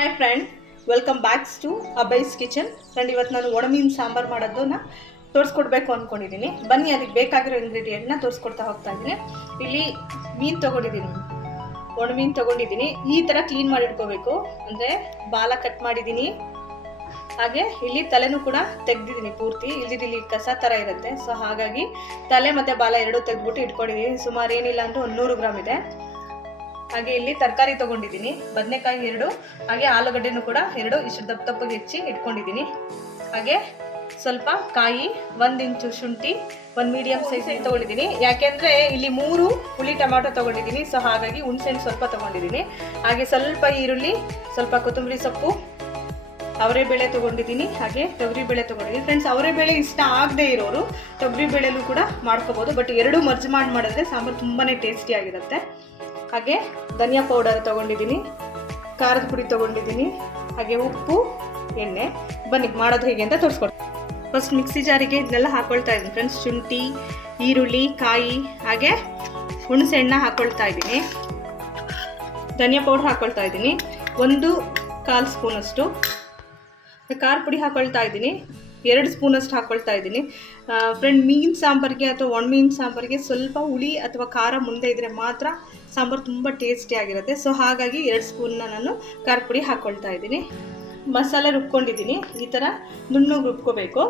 Hi friend welcome backs to Abby's kitchen friend ಇವತ್ತು ನಾನು ಒಣಮೀನು ಸಾಂಬಾರು ಮಾಡೋದನ್ನ ತೋರಿಸ್ಕೊಡ್ಬೇಕು ಅಂದ್ಕೊಂಡಿದ್ದೀನಿ ಬನ್ನಿ, ಅದಕ್ಕೆ ಬೇಕಾಗಿರೋ ಇಂಗ್ರೀಡಿಯೆಂಟ್ನ ತೋರಿಸ್ಕೊಡ್ತಾ ಹೋಗ್ತಾ ಇದ್ದೀನಿ. ಇಲ್ಲಿ ಮೀನು ತೊಗೊಂಡಿದ್ದೀನಿ ಒಣಮೀನು ತೊಗೊಂಡಿದ್ದೀನಿ ಈ ಥರ ಕ್ಲೀನ್ ಮಾಡಿ ಇಟ್ಕೋಬೇಕು. ಅಂದರೆ ಬಾಲ ಕಟ್ ಮಾಡಿದ್ದೀನಿ ಹಾಗೆ ಇಲ್ಲಿ ತಲೆನೂ ಕೂಡ ತೆಗ್ದಿದ್ದೀನಿ ಪೂರ್ತಿ. ಇಲ್ಲಿ ಕಸ ಥರ ಇರುತ್ತೆ. ಸೊ ಹಾಗಾಗಿ ತಲೆ ಮತ್ತು ಬಾಲ ಎರಡೂ ತೆಗೆದ್ಬಿಟ್ಟು ಇಟ್ಕೊಂಡಿದ್ದೀನಿ ಸುಮಾರು ಏನಿಲ್ಲ ಅಂದರೆ ಒಂದು ನೂರು ಗ್ರಾಮ್ ಇದೆ. ಹಾಗೆ ಇಲ್ಲಿ ತರಕಾರಿ ತಗೊಂಡಿದ್ದೀನಿ, ಬದನೆಕಾಯಿ ಎರಡು, ಹಾಗೆ ಆಲೂಗಡ್ಡೆನೂ ಕೂಡ ಎರಡು ಇಷ್ಟು ದಪ್ಪ ದಪ್ಪಗೆ ಹೆಚ್ಚಿ ಇಟ್ಕೊಂಡಿದ್ದೀನಿ. ಹಾಗೆ ಸ್ವಲ್ಪ ಕಾಯಿ, ಒಂದು ಇಂಚು ಶುಂಠಿ, ಒಂದು ಮೀಡಿಯಮ್ ಸೈಜ್ ತಗೊಂಡಿದ್ದೀನಿ. ಯಾಕೆಂದರೆ ಇಲ್ಲಿ ಮೂರು ಹುಳಿ ಟೊಮಾಟೊ ತಗೊಂಡಿದ್ದೀನಿ ಸೊ ಹಾಗಾಗಿ ಹುಣಸೆಹಣ್ಣು ಸ್ವಲ್ಪ ತಗೊಂಡಿದ್ದೀನಿ. ಹಾಗೆ ಸ್ವಲ್ಪ ಈರುಳ್ಳಿ, ಸ್ವಲ್ಪ ಕೊತ್ತಂಬರಿ ಸೊಪ್ಪು, ಅವರೇ ಬೇಳೆ ತೊಗೊಂಡಿದ್ದೀನಿ. ಹಾಗೆ ತೊಗರಿ ಬೇಳೆ ತೊಗೊಂಡಿದ್ದೀನಿ. ಫ್ರೆಂಡ್ಸ್ ಅವರೇ ಬೇಳೆ ಇಷ್ಟ ಆಗದೆ ಇರೋರು ತೊಗರಿ ಬೇಳೆಲೂ ಕೂಡ ಮಾಡ್ಕೋಬೋದು ಬಟ್ ಎರಡೂ ಮರ್ಜ್ ಮಾಡಿ ಮಾಡಿದ್ರೆ ಸಾಂಬಾರು ತುಂಬಾ ಟೇಸ್ಟಿಯಾಗಿರುತ್ತೆ ಹಾಗೆ ಧನಿಯಾ ಪೌಡರ್ ತಗೊಂಡಿದ್ದೀನಿ, ಖಾರದ ಪುಡಿ ತೊಗೊಂಡಿದ್ದೀನಿ, ಹಾಗೆ ಉಪ್ಪು, ಎಣ್ಣೆ. ಬನ್ನಿ, ಮಾಡೋದು ಹೇಗೆ ಅಂತ ತೋರಿಸ್ಕೊಡ್ತೀನಿ ಫಸ್ಟ್ ಮಿಕ್ಸಿ ಜಾರಿಗೆ ಇದನ್ನೆಲ್ಲ ಹಾಕೊಳ್ತಾ ಇದ್ದೀನಿ ಫ್ರೆಂಡ್ಸ್ ಶುಂಠಿ, ಈರುಳ್ಳಿ, ಕಾಯಿ, ಹಾಗೆ ಹುಣಸೆಹಣ್ಣ ಹಾಕೊಳ್ತಾ ಇದ್ದೀನಿ. ಧನಿಯಾ ಪೌಡರ್ ಹಾಕೊಳ್ತಾ ಇದ್ದೀನಿ. ಒಂದು ಕಾಲು ಸ್ಪೂನಷ್ಟು. ಖಾರ ಪುಡಿ ಹಾಕೊಳ್ತಾ ಇದ್ದೀನಿ. ಎರಡು ಸ್ಪೂನಷ್ಟು ಹಾಕೊಳ್ತಾ ಇದ್ದೀನಿ. ಫ್ರೆಂಡ್ ಮೀನು ಸಾಂಬಾರಿಗೆ ಅಥವಾ ಒಣ ಮೀನು ಸಾಂಬಾರಿಗೆ ಸ್ವಲ್ಪ ಹುಳಿ ಅಥವಾ ಖಾರ ಮುಂದೆ ಇದ್ದರೆ ಮಾತ್ರ ಸಾಂಬಾರು ತುಂಬ ಟೇಸ್ಟಿಯಾಗಿರುತ್ತೆ ಸೊ ಹಾಗಾಗಿ ಎರಡು ಸ್ಪೂನ್ನ ನಾನು ಖಾರ ಪುಡಿ ಹಾಕ್ಕೊಳ್ತಾ ಇದ್ದೀನಿ. ಮಸಾಲೆ ರುಬ್ಕೊಂಡಿದ್ದೀನಿ. ಈ ಥರ ನುಣ್ಣಗೆ ರುಬ್ಕೋಬೇಕು.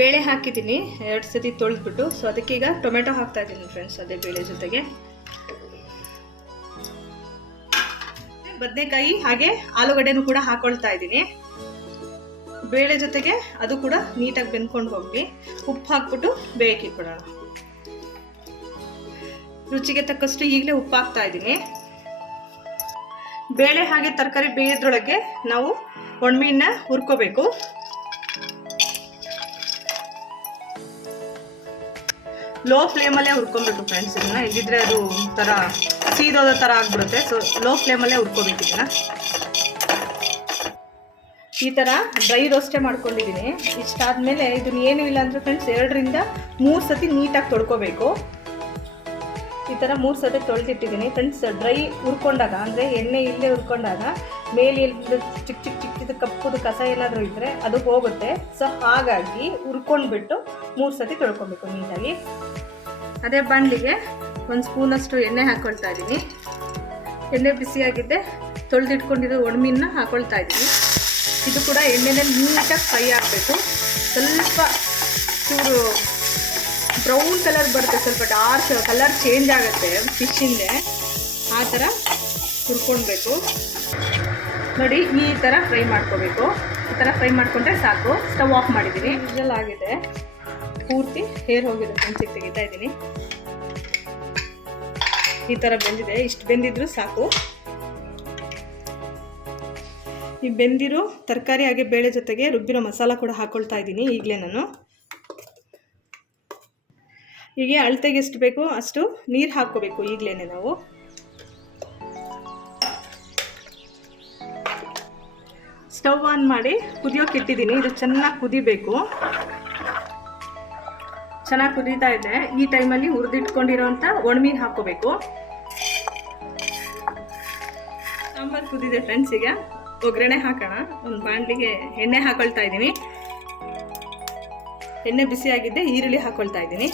ಬೇಳೆ ಹಾಕಿದ್ದೀನಿ. ಎರಡು ಸತಿ ತೊಳೆದ್ಬಿಟ್ಟು. ಸೊ ಅದಕ್ಕೀಗ ಟೊಮೆಟೊ ಹಾಕ್ತಾ ಇದ್ದೀನಿ ಫ್ರೆಂಡ್ಸ್ ಅದೇ ಬೇಳೆ ಜೊತೆಗೆ. ಬದನೆಕಾಯಿ ಹಾಗೆ ಆಲೂಗಡ್ಡೆನೂ ಕೂಡ ಹಾಕೊಳ್ತಾ ಇದ್ದೀನಿ. ಬೇಳೆ ಜೊತೆಗೆ ಅದು ಕೂಡ ನೀಟಾಗಿ ಬೆಂದ್ಕೊಂಡು ಹೋಗಿ ಉಪ್ಪು ಹಾಕ್ಬಿಟ್ಟು ಬೇಯಕ್ಕೆ ಇಟ್ಬಿಡೋಣ. ರುಚಿಗೆ ತಕ್ಕಷ್ಟು ಈಗಲೇ ಉಪ್ಪು ಹಾಕ್ತಾ ಇದ್ದೀನಿ. ಬೇಳೆ ಹಾಗೆ ತರಕಾರಿ ಬೇಯೋದ್ರೊಳಗೆ ನಾವು ಒಣಮೀನ ಹುರ್ಕೋಬೇಕು. ಲೋ ಫ್ಲೇಮಲ್ಲೇ ಹುರ್ಕೊಬೇಕು ಫ್ರೆಂಡ್ಸ್, ಇದನ್ನ. ಇಲ್ಲಿದ್ರೆ ಅದು ಒಂಥರ ಸೀದೋದ ಥರ ಆಗ್ಬಿಡುತ್ತೆ. ಸೊ ಲೋ ಫ್ಲೇಮಲ್ಲೇ ಹುರ್ಕೋಬೇಕು ಇದನ್ನ. ಈ ಥರ ಡ್ರೈ ರೋಸ್ಟೇ ಮಾಡ್ಕೊಂಡಿದ್ದೀನಿ. ಇಷ್ಟಾದ್ಮೇಲೆ ಇದನ್ನ ಏನೂ ಇಲ್ಲ ಅಂದರೆ ಫ್ರೆಂಡ್ಸ್, ಎರಡರಿಂದ ಮೂರು ಸತಿ ನೀಟಾಗಿ ತೊಳ್ಕೊಬೇಕು. ಈ ಥರ ಮೂರು ಸತಿ ತೊಳೆದಿಟ್ಟಿದ್ದೀನಿ. ಫ್ರೆಂಡ್ಸ್ ಡ್ರೈ ಹುರ್ಕೊಂಡಾಗ, ಅಂದರೆ ಎಣ್ಣೆ ಇಲ್ಲದೆ ಹುರ್ಕೊಂಡಾಗ, ಮೇಲೆ ಚಿಕ್ಕ ಚಿಕ್ಕ ಚಿಕ್ಕದು ಕಪ್ಪುದು ಕಸ ಏನಾದರೂ ಇದ್ದರೆ ಅದು ಹೋಗುತ್ತೆ. ಸೊ ಹಾಗಾಗಿ ಹುರ್ಕೊಂಡ್ಬಿಟ್ಟು ಮೂರು ಸತಿ ತೊಳ್ಕೊಬೇಕು ನೀಟಾಗಿ. ಅದೇ ಬಾಣಲಿಗೆ ಒಂದು ಸ್ಪೂನಷ್ಟು ಎಣ್ಣೆ ಹಾಕ್ಕೊಳ್ತಾ ಇದ್ದೀನಿ. ಎಣ್ಣೆ ಬಿಸಿಯಾಗಿದ್ದೆ ತೊಳೆದಿಟ್ಕೊಂಡಿರೋ ಒಣಮೀನ ಹಾಕ್ಕೊಳ್ತಾ ಇದ್ದೀನಿ. ಇದು ಕೂಡ ಎಣ್ಣೆನಲ್ಲಿ ನೀಟಾಗಿ ಫ್ರೈ ಹಾಕಬೇಕು ಸ್ವಲ್ಪ ಚೂರು ಬ್ರೌನ್ ಕಲರ್ ಬರುತ್ತೆ ಸ್ವಲ್ಪ ಡಾರ್ಕ್ ಕಲರ್ ಚೇಂಜ್ ಆಗುತ್ತೆ ಫಿಶಿಂದೆ ಆ ಥರ ಹುರ್ಕೊಳ್ಬೇಕು. ನೋಡಿ, ಈ ಥರ ಫ್ರೈ ಮಾಡ್ಕೋಬೇಕು. ಈ ಥರ ಫ್ರೈ ಮಾಡಿಕೊಂಡ್ರೆ ಸಾಕು. ಸ್ಟವ್ ಆಫ್ ಮಾಡಿದ್ದೀನಿ ವಿಜಲ್ ಆಗಿದೆ. ಪೂರ್ತಿ ಹೇರ್ ಹೋಗಿದೆ ಫ್ರೆಂಡ್ಸಿಗೆ ತೆಗಿತಾ ಇದ್ದೀನಿ. ಈ ಥರ ಬೆಂದಿದೆ. ಇಷ್ಟು ಬೆಂದಿದ್ರು ಸಾಕು. ಈ ಬೆಂದಿರೋ ತರಕಾರಿ ಹಾಗೆ ಬೇಳೆ ಜೊತೆಗೆ ರುಬ್ಬಿರೋ ಮಸಾಲ ಕೂಡ ಹಾಕ್ಕೊಳ್ತಾ ಇದ್ದೀನಿ ಈಗಲೇ ನಾನು. ಹೀಗೆ ಅಳತೆಗೆ ಎಷ್ಟು ಬೇಕೋ ಅಷ್ಟು ನೀರು ಹಾಕ್ಕೋಬೇಕು ಈಗಲೇ ನಾವು. ಸ್ಟವ್ ಆನ್ ಮಾಡಿ ಕುದಿಯೋಕೆ ಇಟ್ಟಿದ್ದೀನಿ. ಇದು ಚೆನ್ನಾಗಿ ಕುದಿಬೇಕು. ಚೆನ್ನಾಗಿ ಕುದೀತಾ ಇದೆ. ಈ ಟೈಮಲ್ಲಿ ಹುರಿದಿಟ್ಕೊಂಡಿರೋಂಥ ಒಣಮೀನು ಹಾಕ್ಕೋಬೇಕು. ಸಾಂಬಾರು ಕುದಿದೆ ಫ್ರೆಂಡ್ಸ್ ಈಗ. ಒಗ್ಗರಣೆ ಹಾಕೋಣ. ಒಂದು ಬಾಣಲಿಗೆ ಎಣ್ಣೆ ಹಾಕೊಳ್ತಾ ಇದ್ದೀನಿ. ಎಣ್ಣೆ ಬಿಸಿಯಾಗಿದ್ದೆ ಈರುಳ್ಳಿ ಹಾಕ್ಕೊಳ್ತಾ ಇದ್ದೀನಿ.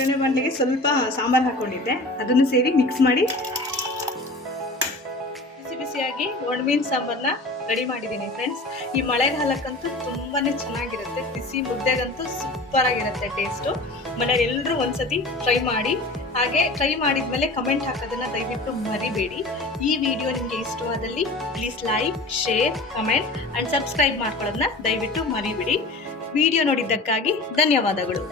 ಒಗ್ಗರಣೆ ಬಾಣಲಿಗೆ ಸ್ವಲ್ಪ ಸಾಂಬಾರು ಹಾಕ್ಕೊಂಡಿದ್ದೆ ಅದನ್ನು ಸೇರಿ ಮಿಕ್ಸ್ ಮಾಡಿ ಬಿಸಿ ಬಿಸಿಯಾಗಿ ಒಣಮೀನು ಸಾಂಬಾರನ್ನ ರೆಡಿ ಮಾಡಿದ್ದೀನಿ ಫ್ರೆಂಡ್ಸ್ ಈ ಮಳೆಗಾಲಕ್ಕಂತೂ ತುಂಬಾ ಚೆನ್ನಾಗಿರುತ್ತೆ. ಬಿಸಿ ಮುದ್ದೆಗಂತೂ ಸೂಪರ್ ಆಗಿರುತ್ತೆ ಟೇಸ್ಟು ಮನೇಲಿ ಎಲ್ಲರೂ ಒಂದ್ಸತಿ ಟ್ರೈ ಮಾಡಿ. ಹಾಗೆ ಟ್ರೈ ಮಾಡಿದ್ಮೇಲೆ ಕಮೆಂಟ್ ಹಾಕೋದನ್ನ ದಯವಿಟ್ಟು ಮರಿಬೇಡಿ. ಈ ವಿಡಿಯೋ ನಿಮಗೆ ಇಷ್ಟವಾದಲ್ಲಿ please like share comment and subscribe ಮಾಡ್ಕೊಳ್ಳೋದನ್ನ ದಯವಿಟ್ಟು ಮರಿಬೇಡಿ. ವಿಡಿಯೋ ನೋಡಿದ್ದಕ್ಕಾಗಿ ಧನ್ಯವಾದಗಳು.